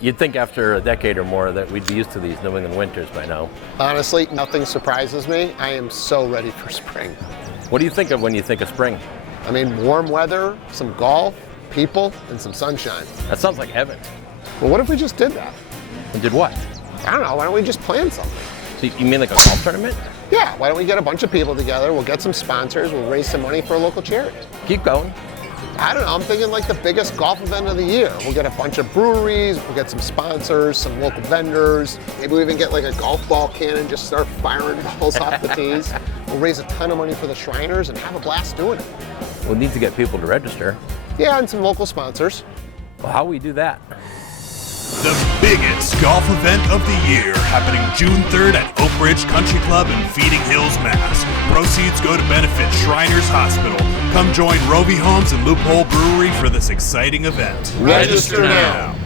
You'd think after a decade or more that we'd be used to these New England winters by now. Honestly, nothing surprises me. I am so ready for spring. What do you think of when you think of spring? I mean, warm weather, some golf, people, and some sunshine. That sounds like heaven. Well, what if we just did that? And did what? I don't know, why don't we just plan something? So you mean like a golf tournament? Yeah, why don't we get a bunch of people together, we'll get some sponsors, we'll raise some money for a local charity. Keep going. I don't know, I'm thinking like the biggest golf event of the year. We'll get a bunch of breweries, we'll get some sponsors, some local vendors. Maybe we even get like a golf ball cannon, just start firing balls off the tees. We'll raise a ton of money for the Shriners and have a blast doing it. We'll need to get people to register. Yeah, and some local sponsors. Well, how do we do that? The biggest golf event of the year, happening June 3rd at Oak Ridge Country Club in Feeding Hills, Mass. Proceeds go to benefit Shriners Hospital. Come join Rovi Homes and Loophole Brewing for this exciting event. Register now.